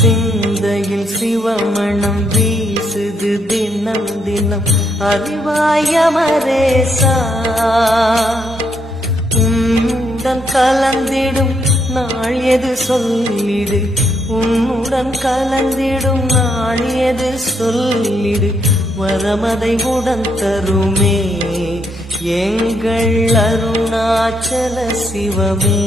சிந்தையில் சிவமணம் வீசுது தினம் தினம் அறிவாயமரேசா உன்னுடன் கலந்திடும் நாள் எது சொல்லிடு உன்னுடன் கலந்திடும் நாள் எது சொல்லிடு வரமதை உடன் தருமே எங்கள் அருணாச்சல சிவமே.